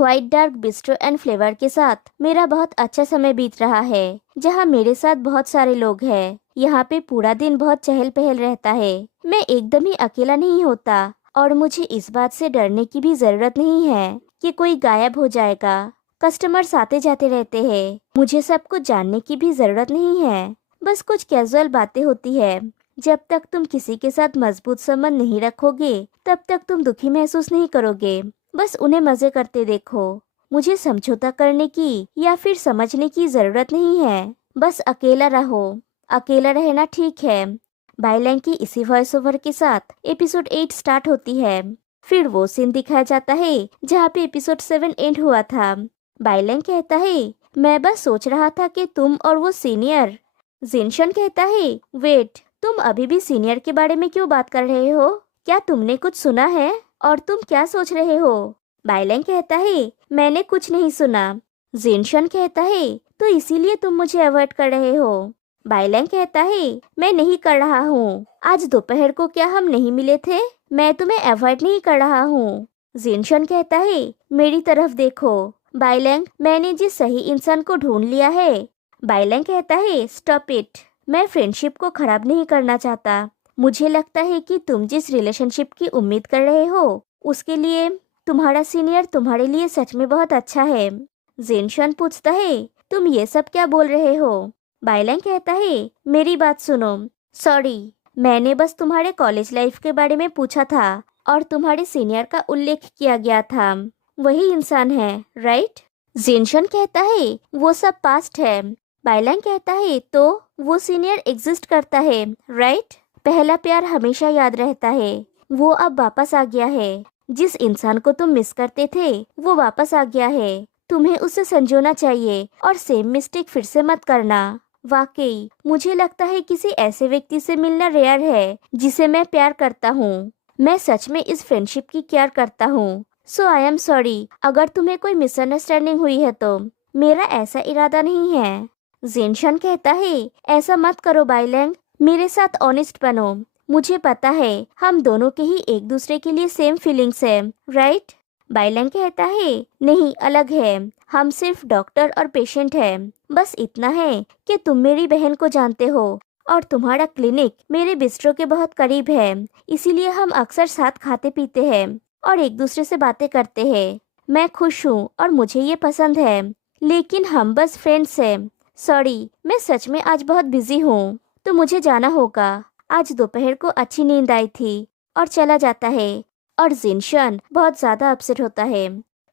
White dark bistro and flavour के साथ मेरा बहुत अच्छा समय बीत रहा है, जहाँ मेरे साथ बहुत सारे लोग हैं। यहाँ पे पूरा दिन बहुत चहल पहल रहता है। मैं एकदम ही अकेला नहीं होता और मुझे इस बात से डरने की भी जरूरत नहीं है कि कोई गायब हो जाएगा। कस्टमर्स आते जाते रहते हैं। मुझे सब कुछ जानने की भी जरूरत नहीं है। बस कुछ कैजुअल बातें होती है। जब तक तुम किसी के साथ मजबूत संबंध नहीं रखोगे, तब तक तुम दुखी महसूस नहीं करोगे। बस उन्हें मजे करते देखो। मुझे समझौता करने की या फिर समझने की जरूरत नहीं है। बस अकेला रहो। अकेला रहना ठीक है। बाइलैंग की इसी वॉइस ओवर के साथ एपिसोड 8 स्टार्ट होती है। फिर वो सीन दिखाया जाता है जहाँ पे एपिसोड 7 एंड हुआ था। बाइलैंग कहता है, मैं बस सोच रहा था कि तुम और वो सीनियर। जिनशन कहता है, वेट, तुम अभी भी सीनियर के बारे में क्यों बात कर रहे हो? क्या तुमने कुछ सुना है? और तुम क्या सोच रहे हो? बाइलैंग कहता है, मैंने कुछ नहीं सुना। जिनशन कहता है, तो इसीलिए तुम मुझे अवॉइड कर रहे हो? बाइलैंग कहता है, मैं नहीं कर रहा हूँ। आज दोपहर को क्या हम नहीं मिले थे? मैं तुम्हें अवॉइड नहीं कर रहा हूँ। जिनशन कहता है, मेरी तरफ देखो। बाइलैंग, मैंने जिस सही इंसान को ढूंढ लिया है। बाइलैंग कहता है, स्टॉप इट। मैं फ्रेंडशिप को खराब नहीं करना चाहता। मुझे लगता है कि तुम जिस रिलेशनशिप की उम्मीद कर रहे हो, उसके लिए तुम्हारा सीनियर तुम्हारे लिए सच में बहुत अच्छा है। जिनशन पूछता है, तुम ये सब क्या बोल रहे हो? बाइलैंग कहता है, मेरी बात सुनो। सॉरी, मैंने बस तुम्हारे कॉलेज लाइफ के बारे में पूछा था और तुम्हारे सीनियर का उल्लेख किया गया था। वही इंसान है, राइट? जिनशन कहता है, वो सब पास्ट है। बाइलैंग कहता है, तो वो सीनियर एग्जिस्ट करता है, राइट? पहला प्यार हमेशा याद रहता है। वो अब वापस आ गया है। जिस इंसान को तुम मिस करते थे, वो वापस आ गया है। तुम्हें उसे संजोना चाहिए और सेम मिस्टेक फिर से मत करना। वाकई मुझे लगता है किसी ऐसे व्यक्ति से मिलना रेयर है जिसे मैं प्यार करता हूँ। मैं सच में इस फ्रेंडशिप की केयर करता हूँ। सो आई एम सॉरी अगर तुम्हें कोई मिसअंडरस्टैंडिंग हुई है तो। मेरा ऐसा इरादा नहीं है। जिनशन कहता है, ऐसा मत करो बाइलैंग, मेरे साथ ऑनेस्ट बनो। मुझे पता है हम दोनों के ही एक दूसरे के लिए सेम फीलिंग्स है, राइट? बाइलैंग कहता है, नहीं, अलग है। हम सिर्फ डॉक्टर और पेशेंट है। बस इतना है कि तुम मेरी बहन को जानते हो और तुम्हारा क्लिनिक मेरे बिस्ट्रो के बहुत करीब है। इसीलिए हम अक्सर साथ खाते पीते हैं और एक दूसरे से बातें करते हैं। मैं खुश हूँ और मुझे ये पसंद है, लेकिन हम बस फ्रेंड्स हैं। सॉरी, मैं सच में आज बहुत बिजी हूँ, तो मुझे जाना होगा। आज दोपहर को अच्छी नींद आई थी। और चला जाता है। और जिनशन बहुत ज्यादा अपसेट होता है।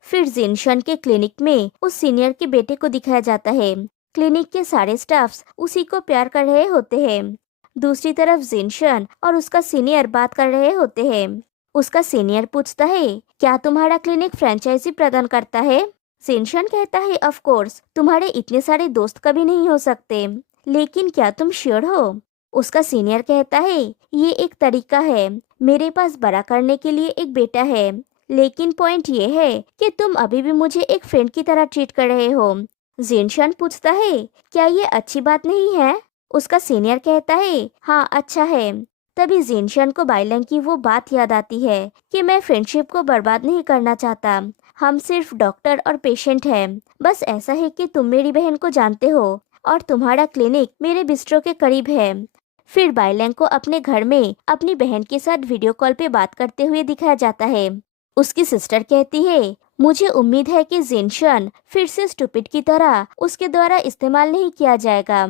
फिर जिनशन के क्लिनिक में उस सीनियर के बेटे को दिखाया जाता है। क्लिनिक के सारे स्टाफ्स उसी को प्यार कर रहे होते हैं। दूसरी तरफ जिनशन और उसका सीनियर बात कर रहे होते हैं। उसका सीनियर पूछता है, क्या तुम्हारा क्लिनिक फ्रेंचाइजी प्रदान करता है? जिनशन कहता है, ऑफ कोर्स, तुम्हारे इतने सारे दोस्त कभी नहीं हो सकते, लेकिन क्या तुम श्योर हो? उसका सीनियर कहता है, ये एक तरीका है। मेरे पास बड़ा करने के लिए एक बेटा है, लेकिन पॉइंट ये है कि तुम अभी भी मुझे एक फ्रेंड की तरह ट्रीट कर रहे हो। जिनशन पूछता है, क्या ये अच्छी बात नहीं है? उसका सीनियर कहता है, हाँ, अच्छा है। तभी जिनशन को बाइलैंग की वो बात याद आती है कि मैं फ्रेंडशिप को बर्बाद नहीं करना चाहता। हम सिर्फ डॉक्टर और पेशेंट हैं। बस ऐसा है कि तुम मेरी बहन को जानते हो और तुम्हारा क्लिनिक मेरे बिस्ट्रो के करीब है। फिर बाइलैंग को अपने घर में अपनी बहन के साथ वीडियो कॉल पे बात करते हुए दिखाया जाता है। उसकी सिस्टर कहती है, मुझे उम्मीद है कि जिनशन फिर से स्टूपिड की तरह उसके द्वारा इस्तेमाल नहीं किया जाएगा।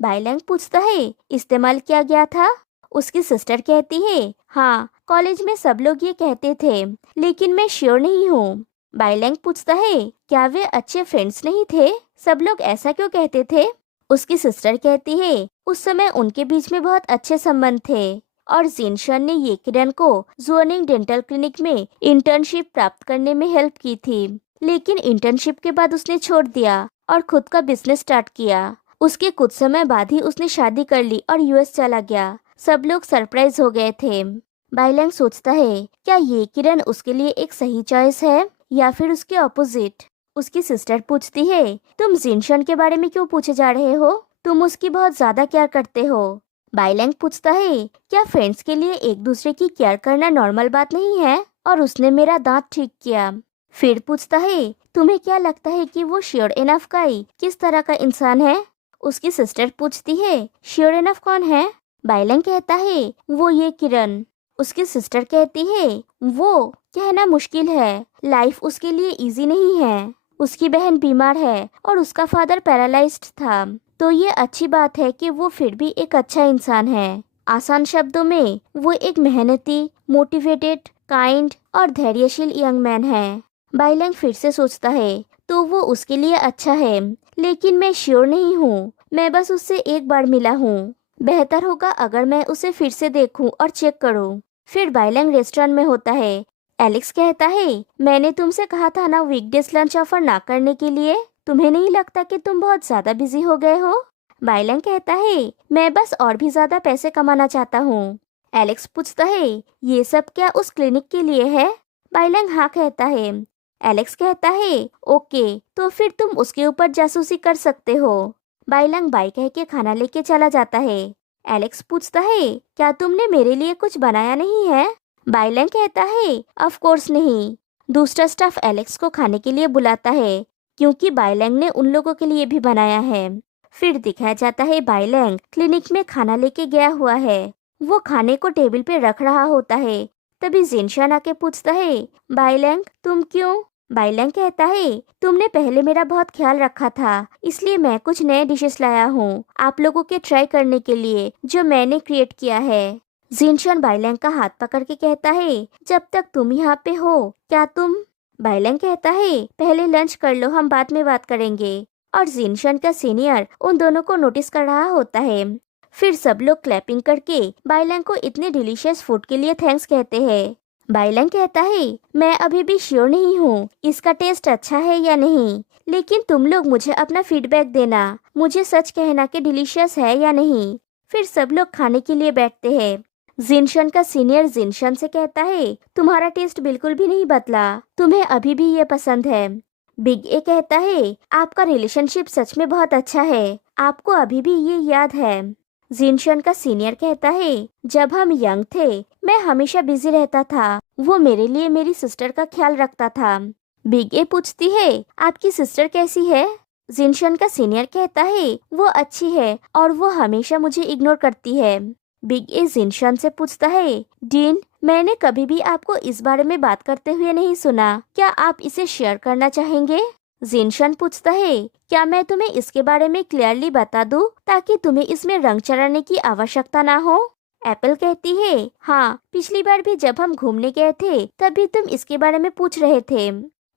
बाइलैंग पूछता है, इस्तेमाल किया गया था? उसकी सिस्टर कहती है, हाँ, कॉलेज में सब लोग ये कहते थे, लेकिन मैं श्योर नहीं हूँ। बाइलैंग पूछता है, क्या वे अच्छे फ्रेंड्स नहीं थे? सब लोग ऐसा क्यों कहते थे? उसकी सिस्टर कहती है, उस समय उनके बीच में बहुत अच्छे संबंध थे और जिनशन ने ये किरण को जुआनिंग डेंटल क्लिनिक में इंटर्नशिप प्राप्त करने में हेल्प की थी, लेकिन इंटर्नशिप के बाद उसने छोड़ दिया और खुद का बिजनेस स्टार्ट किया। उसके कुछ समय बाद ही उसने शादी कर ली और यूएस चला गया। सब लोग सरप्राइज हो गए थे। बाइलैंग सोचता है, क्या ये किरण उसके लिए एक सही चॉइस है या फिर उसके ऑपोजिट? उसकी सिस्टर पूछती है, तुम जिनशन के बारे में क्यों पूछे जा रहे हो? तुम उसकी बहुत ज्यादा केयर करते हो। बाइलैंग पूछता है, क्या फ्रेंड्स के लिए एक दूसरे की केयर करना नॉर्मल बात नहीं है? और उसने मेरा दांत ठीक किया। फिर पूछता है, तुम्हें क्या लगता है कि वो श्योर इनफ गाय किस तरह का इंसान है? उसकी सिस्टर पूछती है, श्योर इनफ कौन है? बाइलैंग कहता है, वो ये किरण। उसकी सिस्टर कहती है, वो कहना मुश्किल है, लाइफ उसके लिए इजी नहीं है। उसकी बहन बीमार है और उसका फादर पैरालाइज्ड था, तो ये अच्छी बात है कि वो फिर भी एक अच्छा इंसान है। आसान शब्दों में वो एक मेहनती, मोटिवेटेड, काइंड और धैर्यशील यंग मैन है। बाइलैंग फिर से सोचता है, तो वो उसके लिए अच्छा है, लेकिन मैं श्योर नहीं हूँ। मैं बस उससे एक बार मिला हूँ। बेहतर होगा अगर मैं उसे फिर से देखूं और चेक करूं। फिर बाइलैंग रेस्टोरेंट में होता है। एलेक्स कहता है, मैंने तुमसे कहा था ना वीकडेज लंच ऑफर ना करने के लिए। तुम्हें नहीं लगता कि तुम बहुत ज्यादा बिजी हो गए हो? बाइलैंग कहता है, मैं बस और भी ज्यादा पैसे कमाना चाहता हूँ। एलेक्स पूछता है, ये सब क्या उस क्लिनिक के लिए है? बाइलैंग हाँ कहता है। एलेक्स कहता है, ओके, तो फिर तुम उसके ऊपर जासूसी कर सकते हो। बाइलैंग बाय कह के खाना लेके चला जाता है। एलेक्स पूछता है, क्या तुमने मेरे लिए कुछ बनाया नहीं है? बाइलैंग कहता है, ऑफ कोर्स नहीं। दूसरा स्टाफ एलेक्स को खाने के लिए बुलाता है, क्योंकि बाइलैंग ने उन लोगों के लिए भी बनाया है। फिर दिखाया जाता है बाइलैंग क्लिनिक में खाना लेके गया हुआ है। वो खाने को टेबल पे रख रहा होता है। तभी जिनशान आके पूछता है, बाइलैंग तुम क्यों? बाइलैंग कहता है, तुमने पहले मेरा बहुत ख्याल रखा था, इसलिए मैं कुछ नए डिशेस लाया हूँ आप लोगों के ट्राई करने के लिए, जो मैंने क्रिएट किया है। जिनशान बाइलैंग का हाथ पकड़ के कहता है, जब तक तुम यहाँ पे हो क्या तुम? बाइलैंग कहता है, पहले लंच कर लो, हम बाद में बात करेंगे। और जिनशान का सीनियर उन दोनों को नोटिस कर रहा होता है। फिर सब लोग क्लैपिंग करके बाइलैंग को इतने डिलीशियस फूड के लिए थैंक्स कहते हैं। बाइलैंग कहता है, मैं अभी भी श्योर नहीं हूँ इसका टेस्ट अच्छा है या नहीं, लेकिन तुम लोग मुझे अपना फीडबैक देना, मुझे सच कहना कि डिलीशियस है या नहीं। फिर सब लोग खाने के लिए बैठते हैं। जिनशान का सीनियर जिनशान से कहता है, तुम्हारा टेस्ट बिल्कुल भी नहीं बदला, तुम्हें अभी भी ये पसंद है। बिग ए कहता है, आपका रिलेशनशिप सच में बहुत अच्छा है, आपको अभी भी ये याद है। जिनशान का सीनियर कहता है, जब हम यंग थे मैं हमेशा बिजी रहता था, वो मेरे लिए मेरी सिस्टर का ख्याल रखता था। बिग ए पूछती है, आपकी सिस्टर कैसी है? जिनशान का सीनियर कहता है, वो अच्छी है और वो हमेशा मुझे इग्नोर करती है। बिग ए जिनशान से पूछता है, डीन, मैंने कभी भी आपको इस बारे में बात करते हुए नहीं सुना, क्या आप इसे शेयर करना चाहेंगे? जिनशान पूछता है, क्या मैं तुम्हें इसके बारे में क्लियरली बता दूं, ताकि तुम्हें इसमें रंग चढ़ाने की आवश्यकता ना हो? एप्पल कहती है, हाँ, पिछली बार भी जब हम घूमने गए थे तभी तुम इसके बारे में पूछ रहे थे।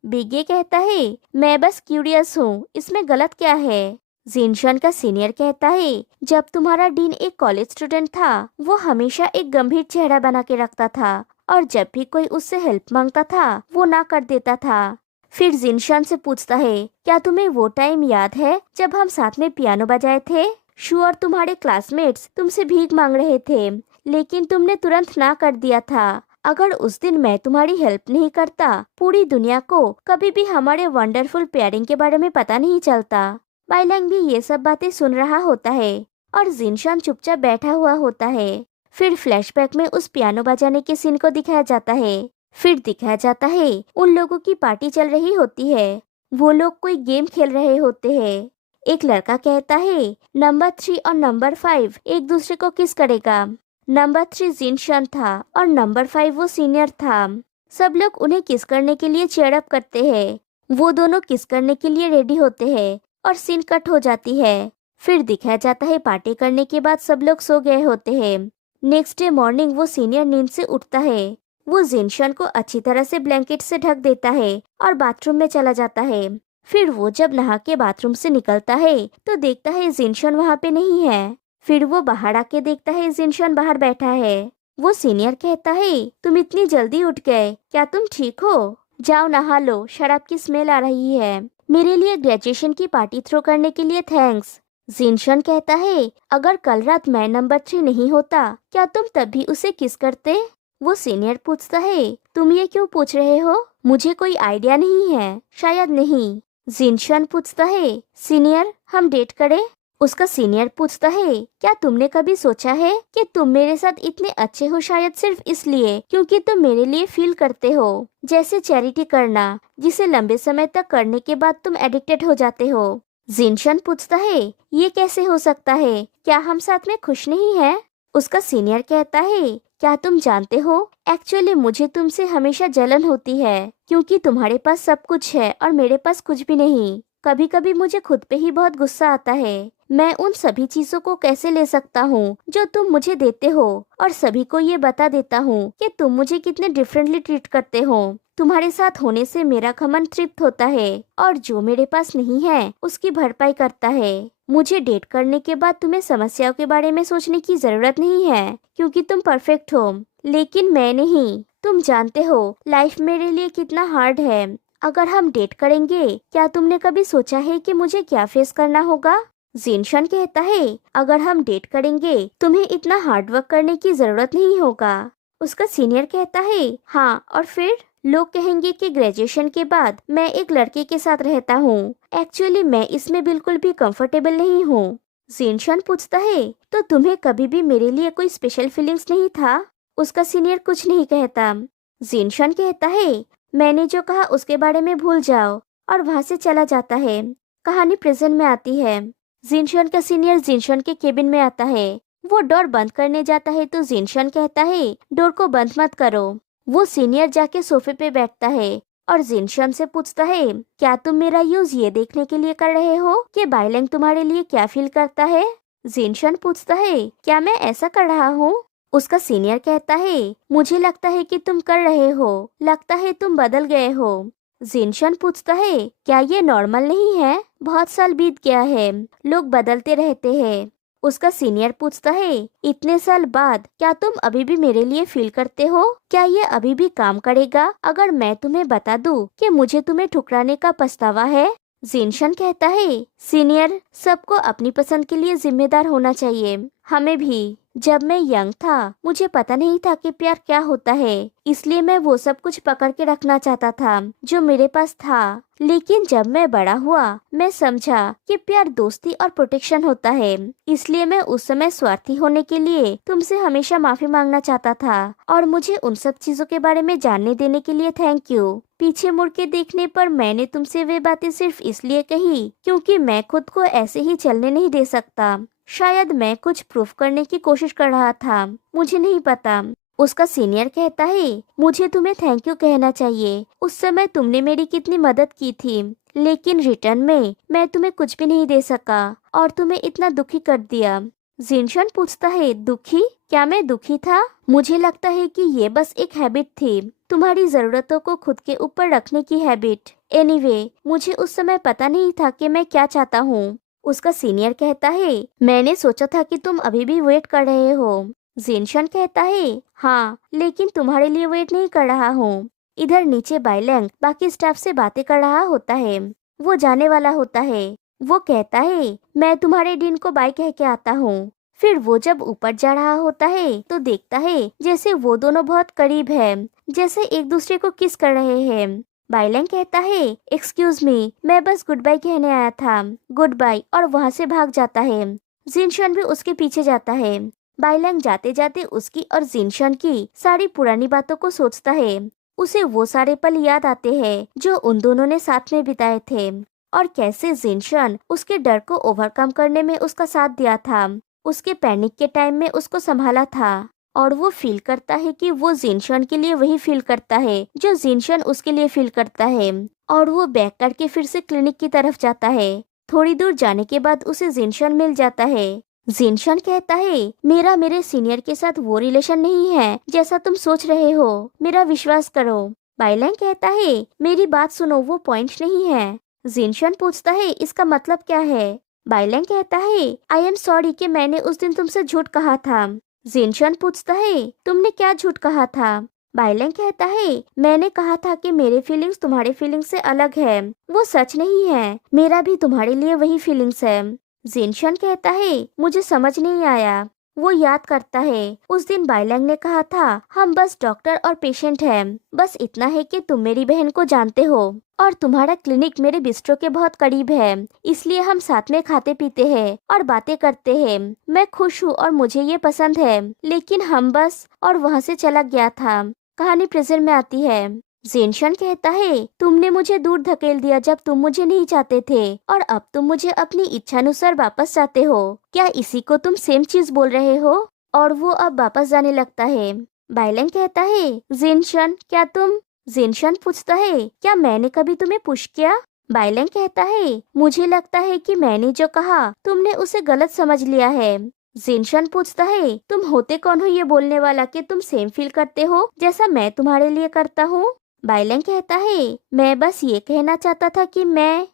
बिगे कहता है, मैं बस क्यूरियस हूँ, इसमें गलत क्या है? जिनशान का सीनियर कहता है, जब तुम्हारा डीन एक कॉलेज स्टूडेंट था, वो हमेशा एक गंभीर चेहरा बना के रखता था और जब भी कोई उससे हेल्प मांगता था वो ना कर देता था। फिर जिनशान से पूछता है, क्या तुम्हें वो टाइम याद है जब हम साथ में पियानो बजाए थे? श्योर तुम्हारे क्लासमेट्स तुमसे भीख मांग रहे थे, लेकिन तुमने तुरंत ना कर दिया था। अगर उस दिन मैं तुम्हारी हेल्प नहीं करता, पूरी दुनिया को कभी भी हमारे वंडरफुल पेयरिंग के बारे में पता नहीं चलता। बाइलैंग भी ये सब बातें सुन रहा होता है और जिनशान चुपचाप बैठा हुआ होता है। फिर फ्लैशबैक में उस पियानो बजाने के सीन को दिखाया जाता है। फिर दिखाया जाता है उन लोगों की पार्टी चल रही होती है। वो लोग कोई गेम खेल रहे होते हैं। एक लड़का कहता है, नंबर 3 और नंबर 5 एक दूसरे को किस करेगा। नंबर 3 जिनशान था और नंबर 5 वो सीनियर था। सब लोग उन्हें किस करने के लिए चेयर अप करते हैं। वो दोनों किस करने के लिए रेडी होते हैं और सीन कट हो जाती है। फिर दिखाया जाता है पार्टी करने के बाद सब लोग सो गए होते हैं। नेक्स्ट डे मॉर्निंग वो सीनियर नींद से उठता है। वो जिनशान को अच्छी तरह से ब्लैंकेट से ढक देता है और बाथरूम में चला जाता है। फिर वो जब नहा के बाथरूम से निकलता है तो देखता है जिनशान वहाँ पे नहीं है। फिर वो बाहर आके देखता है जिनशान बाहर बैठा है। वो सीनियर कहता है, तुम इतनी जल्दी उठ गए, क्या तुम ठीक हो? जाओ नहा लो, शराब की स्मेल आ रही है। मेरे लिए ग्रेजुएशन की पार्टी थ्रो करने के लिए थैंक्स। जिनशान कहता है, अगर कल रात मैं नंबर 3 नहीं होता, क्या तुम तब भी उसे किस करते? वो सीनियर पूछता है, तुम ये क्यों पूछ रहे हो? मुझे कोई आइडिया नहीं है, शायद नहीं। जिनशान पूछता है, सीनियर हम डेट करें? उसका सीनियर पूछता है, क्या तुमने कभी सोचा है कि तुम मेरे साथ इतने अच्छे हो शायद सिर्फ इसलिए क्योंकि तुम मेरे लिए फील करते हो, जैसे चैरिटी करना, जिसे लंबे समय तक करने के बाद तुम एडिक्टेड हो जाते हो। जिनशन पूछता है, ये कैसे हो सकता है, क्या हम साथ में खुश नहीं हैं? उसका सीनियर कहता है, क्या तुम जानते हो, एक्चुअली मुझे तुमसे हमेशा जलन होती है क्योंकि तुम्हारे पास सब कुछ है और मेरे पास कुछ भी नहीं। कभी कभी मुझे खुद पे ही बहुत गुस्सा आता है। मैं उन सभी चीजों को कैसे ले सकता हूँ जो तुम मुझे देते हो, और सभी को ये बता देता हूँ कि तुम मुझे कितने डिफरेंटली ट्रीट करते हो। तुम्हारे साथ होने से मेरा घमंड तृप्त होता है और जो मेरे पास नहीं है उसकी भरपाई करता है। मुझे डेट करने के बाद तुम्हें समस्याओं के बारे में सोचने की जरूरत नहीं है क्योंकि तुम परफेक्ट हो, लेकिन मैं नहीं। तुम जानते हो लाइफ मेरे लिए कितना हार्ड है। अगर हम डेट करेंगे, क्या तुमने कभी सोचा है कि मुझे क्या फेस करना होगा? जिनशन कहता है, अगर हम डेट करेंगे तुम्हें इतना हार्ड वर्क करने की जरूरत नहीं होगा। उसका सीनियर कहता है, हाँ और फिर? लोग कहेंगे कि ग्रेजुएशन के बाद मैं एक लड़के के साथ रहता हूँ। एक्चुअली मैं इसमें बिल्कुल भी कंफर्टेबल नहीं हूँ। जिनशन पूछता है, तो तुम्हें कभी भी मेरे लिए कोई स्पेशल फीलिंग्स नहीं था? उसका सीनियर कुछ नहीं कहता। जिनशन कहता है, मैंने जो कहा उसके बारे में भूल जाओ, और वहाँ से चला जाता है। कहानी प्रेजेंट में आती है। जिनशन का सीनियर जिनशन के केबिन में आता है। वो डोर बंद करने जाता है तो जिनशन कहता है, डोर को बंद मत करो। वो सीनियर जाके सोफे पे बैठता है और जिनशन से पूछता है, क्या तुम मेरा यूज ये देखने के लिए कर रहे हो कि बाइलैंग तुम्हारे लिए क्या फील करता है? जिनशन पूछता है, क्या मैं ऐसा कर रहा हूँ? उसका सीनियर कहता है, मुझे लगता है कि तुम कर रहे हो, लगता है तुम बदल गए हो। जिनशन पूछता है, क्या ये नॉर्मल नहीं है? बहुत साल बीत गया है, लोग बदलते रहते हैं। उसका सीनियर पूछता है, इतने साल बाद क्या तुम अभी भी मेरे लिए फील करते हो? क्या ये अभी भी काम करेगा अगर मैं तुम्हें बता दूं कि मुझे तुम्हें ठुकराने का पछतावा है? जिनशन कहता है, सीनियर, सबको अपनी पसंद के लिए जिम्मेदार होना चाहिए, हमें भी। जब मैं यंग था मुझे पता नहीं था कि प्यार क्या होता है, इसलिए मैं वो सब कुछ पकड़ के रखना चाहता था जो मेरे पास था। लेकिन जब मैं बड़ा हुआ मैं समझा कि प्यार दोस्ती और प्रोटेक्शन होता है, इसलिए मैं उस समय स्वार्थी होने के लिए तुमसे हमेशा माफी मांगना चाहता था, और मुझे उन सब चीजों के बारे में जानने देने के लिए थैंक यू। पीछे मुड़ के देखने पर मैंने तुमसे वे बातें सिर्फ इसलिए कही क्योंकि मैं खुद को ऐसे ही चलने नहीं दे सकता। शायद मैं कुछ प्रूफ करने की कोशिश कर रहा था, मुझे नहीं पता। उसका सीनियर कहता है, मुझे तुम्हें थैंक यू कहना चाहिए। उस समय तुमने मेरी कितनी मदद की थी, लेकिन रिटर्न में मैं तुम्हें कुछ भी नहीं दे सका और तुम्हें इतना दुखी कर दिया। जिनशन पूछता है, दुखी? क्या मैं दुखी था? मुझे लगता है कि ये बस एक हैबिट थी, तुम्हारी जरूरतों को खुद के ऊपर रखने की हैबिट। एनीवे, मुझे उस समय पता नहीं था कि मैं क्या चाहता हूँ। उसका सीनियर कहता है, मैंने सोचा था कि तुम अभी भी वेट कर रहे हो। जिनशन कहता है, हाँ, लेकिन तुम्हारे लिए वेट नहीं कर रहा हूँ। इधर नीचे बाइलैंग बाकी स्टाफ से बातें कर रहा होता है। वो जाने वाला होता है। वो कहता है, मैं तुम्हारे डीन को बाय कह के आता हूँ। फिर वो जब ऊपर जा रहा होता है तो देखता है जैसे वो दोनों बहुत करीब है, जैसे एक दूसरे को किस कर रहे हैं। बाइलैंग कहता है, एक्सक्यूज मी, मैं बस गुड बाय कहने आया था। गुड बाय, और वहाँ से भाग जाता है। जिनशन भी उसके पीछे जाता है। बाइलैंग जाते जाते उसकी और जिनशन की सारी पुरानी बातों को सोचता है। उसे वो सारे पल याद आते हैं जो उन दोनों ने साथ में बिताए थे, और कैसे जिनशन उसके डर को ओवरकम करने में उसका साथ दिया था, उसके पैनिक के टाइम में उसको संभाला था। और वो फील करता है कि वो जिनशन के लिए वही फील करता है जो जिनशन उसके लिए फील करता है, और वो बैक करके फिर से क्लिनिक की तरफ जाता है। थोड़ी दूर जाने के बाद उसे जिनशन मिल जाता है। जिनशन कहता है, मेरा मेरे सीनियर के साथ वो रिलेशन नहीं है जैसा तुम सोच रहे हो, मेरा विश्वास करो। बाइलैंग कहता है, मेरी बात सुनो, वो पॉइंट नहीं है। जिनशन पूछता है, इसका मतलब क्या है? बाइलैंग कहता है, आई एम सॉरी कि मैंने उस दिन तुमसे झूठ कहा था। जिनशन पूछता है, तुमने क्या झूठ कहा था? बाइलैंग कहता है, मैंने कहा था कि मेरे फीलिंग्स तुम्हारे फीलिंग्स से अलग है। वो सच नहीं है, मेरा भी तुम्हारे लिए वही फीलिंग्स है। जिनशन कहता है, मुझे समझ नहीं आया। वो याद करता है उस दिन बाइलैंग ने कहा था हम बस डॉक्टर और पेशेंट हैं। बस इतना है कि तुम मेरी बहन को जानते हो और तुम्हारा क्लिनिक मेरे बिस्ट्रो के बहुत करीब है, इसलिए हम साथ में खाते पीते हैं और बातें करते हैं। मैं खुश हूँ और मुझे ये पसंद है, लेकिन हम बस और वहाँ से चला गया था। कहानी प्रेजेंट में आती है। जेनशन कहता है तुमने मुझे दूर धकेल दिया जब तुम मुझे नहीं चाहते थे और अब तुम मुझे अपनी इच्छानुसार वापस चाहते हो। क्या इसी को तुम सेम चीज बोल रहे हो? और वो अब वापस जाने लगता है। बाइलैंग कहता है जेनशन क्या तुम? जेनशन पूछता है क्या मैंने कभी तुम्हें पुश किया? बाइलैंग कहता है मुझे लगता है कि मैंने जो कहा तुमने उसे गलत समझ लिया है। जेनशन पूछता है तुम होते कौन हो ये बोलने वाला कि तुम सेम फील करते हो जैसा मैं तुम्हारे लिए करता हूँ? बाइलैंग कहता है मैं बस ये कहना चाहता था कि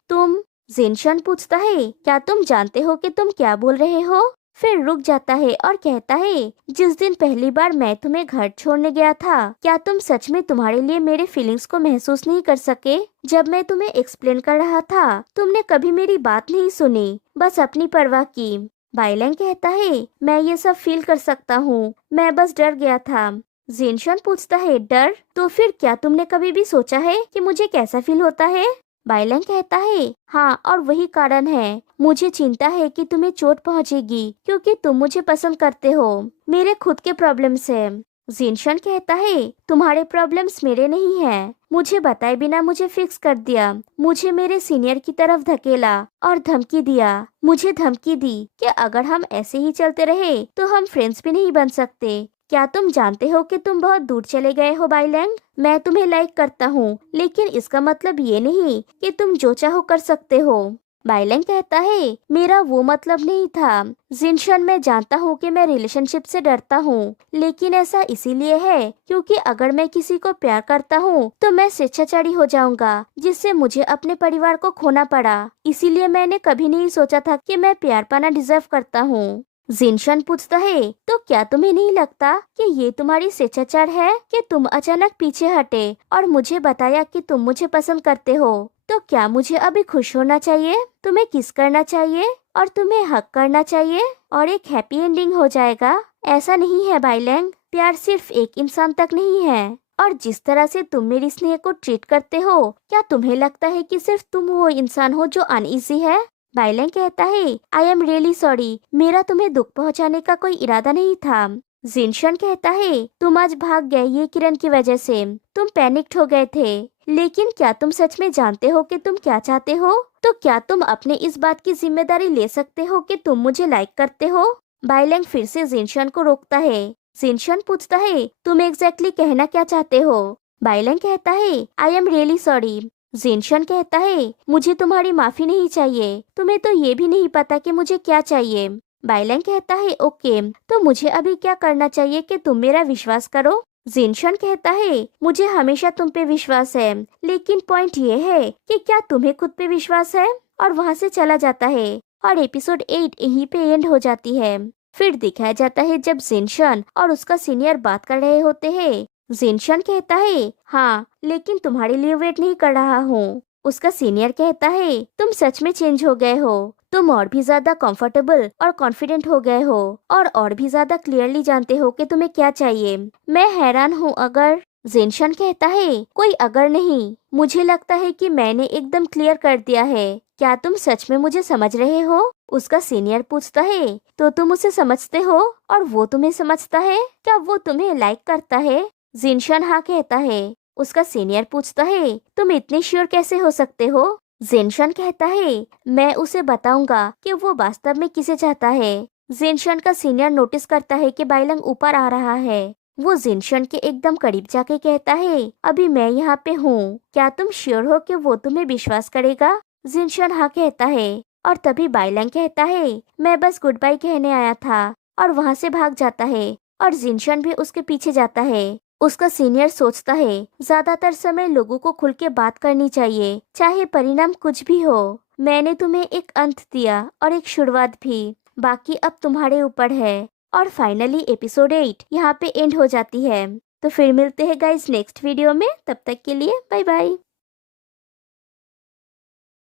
तुम। जेनशन पूछता है क्या तुम जानते हो कि तुम क्या बोल रहे हो? फिर रुक जाता है और कहता है जिस दिन पहली बार मैं तुम्हें घर छोड़ने गया था, क्या तुम सच में तुम्हारे लिए मेरे फीलिंग्स को महसूस नहीं कर सके? जब मैं तुम्हें एक्सप्लेन कर रहा था तुमने कभी मेरी बात नहीं सुनी, बस अपनी परवाह की। बाइलैंग कहता है मैं ये सब फील कर सकता हूँ, मैं बस डर गया था। जेनशन पूछता है डर? तो फिर क्या तुमने कभी भी सोचा है कि मुझे कैसा फील होता है? बाइलैंग कहता है हाँ, और वही कारण है मुझे चिंता है कि तुम्हें चोट पहुंचेगी क्योंकि तुम मुझे पसंद करते हो। मेरे खुद के प्रॉब्लम्स है। जेनशन कहता है तुम्हारे प्रॉब्लम्स मेरे नहीं हैं। मुझे बताए बिना मुझे फिक्स कर दिया, मुझे मेरे सीनियर की तरफ धकेला और धमकी दिया। मुझे धमकी दी कि अगर हम ऐसे ही चलते रहे तो हम फ्रेंड्स भी नहीं बन सकते। क्या तुम जानते हो कि तुम बहुत दूर चले गए हो बाइलैंग? मैं तुम्हें लाइक करता हूँ, लेकिन इसका मतलब ये नहीं कि तुम जो चाहो कर सकते हो। बाइलैंग कहता है मेरा वो मतलब नहीं था। जिनशन मैं जानता हूँ कि मैं रिलेशनशिप से डरता हूँ, लेकिन ऐसा इसीलिए है क्योंकि अगर मैं किसी को प्यार करता हूँ तो मैं स्वेच्छाचारी हो जाऊंगा, जिससे मुझे अपने परिवार को खोना पड़ा। इसीलिए मैंने कभी नहीं सोचा था कि मैं प्यार पाना डिजर्व करता हूँ। जिनशन पूछता है तो क्या तुम्हें नहीं लगता कि ये तुम्हारी स्वेच्छाचार है कि तुम अचानक पीछे हटे और मुझे बताया कि तुम मुझे पसंद करते हो? तो क्या मुझे अभी खुश होना चाहिए, तुम्हें किस करना चाहिए और तुम्हें हक करना चाहिए और एक हैप्पी एंडिंग हो जाएगा? ऐसा नहीं है बाइलैंग, प्यार सिर्फ एक इंसान तक नहीं है। और जिस तरह से तुम मेरी स्नेह को ट्रीट करते हो, क्या तुम्हें लगता है कि सिर्फ तुम वो इंसान हो जो अनईजी है? बाइलैंग कहता है आई एम रियली सॉरी, मेरा तुम्हें दुख पहुंचाने का कोई इरादा नहीं था। जिनशन कहता है तुम आज भाग गए ये किरण की वजह से, तुम पैनिक्ड हो गए थे, लेकिन क्या तुम सच में जानते हो कि तुम क्या चाहते हो? तो क्या तुम अपने इस बात की जिम्मेदारी ले सकते हो कि तुम मुझे लाइक करते हो? बाइलैंग फिर से जिनशन को रोकता है। जिनशन पूछता है तुम एग्जैक्टली कहना क्या चाहते हो? बाइलैंग कहता है आई एम रियली सॉरी। जिनशन कहता है मुझे तुम्हारी माफी नहीं चाहिए, तुम्हें तो ये भी नहीं पता कि मुझे क्या चाहिए। बाइलैंग कहता है ओके, तो मुझे अभी क्या करना चाहिए कि तुम मेरा विश्वास करो? जिनशन कहता है मुझे हमेशा तुम पे विश्वास है, लेकिन पॉइंट ये है कि क्या तुम्हें खुद पे विश्वास है? और वहाँ से चला जाता है और एपिसोड 8 यहीं पे एंड हो जाती है। फिर दिखाया जाता है जब जिनशन और उसका सीनियर बात कर रहे होते हैं। जिनशन कहता है हाँ, लेकिन तुम्हारे लिए वेट नहीं कर रहा हूँ। उसका सीनियर कहता है तुम सच में चेंज हो गए हो, तुम और भी ज्यादा कंफर्टेबल और कॉन्फिडेंट हो गए हो और भी ज्यादा क्लियरली जानते हो कि तुम्हें क्या चाहिए। मैं हैरान हूँ अगर। जिनशन कहता है कोई अगर नहीं, मुझे लगता है कि मैंने एकदम क्लियर कर दिया है। क्या तुम सच में मुझे समझ रहे हो? उसका सीनियर पूछता है तो तुम उसे समझते हो और वो तुम्हें समझता है? क्या वो तुम्हें लाइक करता है? जिनशन हाँ कहता है। उसका सीनियर पूछता है तुम इतने श्योर कैसे हो सकते हो? जिनशन कहता है मैं उसे बताऊंगा कि वो वास्तव में किसे चाहता है। जिनशन का सीनियर नोटिस करता है कि बाइलैंग ऊपर आ रहा है। वो जिनशन के एकदम करीब जाके कहता है अभी मैं यहाँ पे हूँ, क्या तुम श्योर हो कि वो तुम्हें विश्वास करेगा? जिनशन हाँ कहता है और तभी बाइलैंग कहता है मैं बस गुड बाय कहने आया था और वहाँ से भाग जाता है और जिनशन भी उसके पीछे जाता है। उसका सीनियर सोचता है ज्यादातर समय लोगों को खुल के बात करनी चाहिए, चाहे परिणाम कुछ भी हो। मैंने तुम्हें एक अंत दिया और एक शुरुआत भी, बाकी अब तुम्हारे ऊपर है। और फाइनली एपिसोड 8 यहाँ पे एंड हो जाती है। तो फिर मिलते हैं गाइस नेक्स्ट वीडियो में, तब तक के लिए बाय बाय।